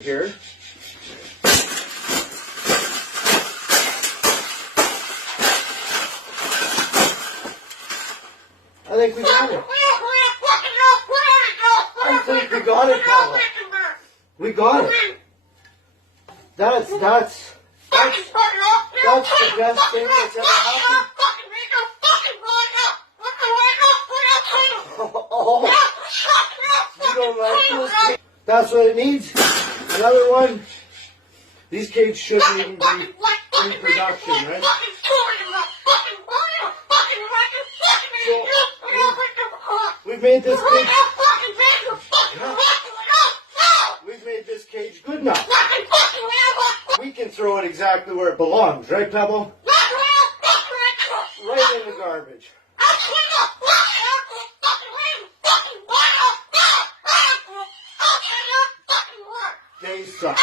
Here. I think we got it. I think we got it, Paula. We got it. That's the best thing that's ever happened. Oh, you don't like those? That's what it needs. Another one. These cages shouldn't even be in production, right? So, we've made this cage. We've made this cage good enough. We can throw it exactly where it belongs, right, Pebble? Right in the garbage. They suck.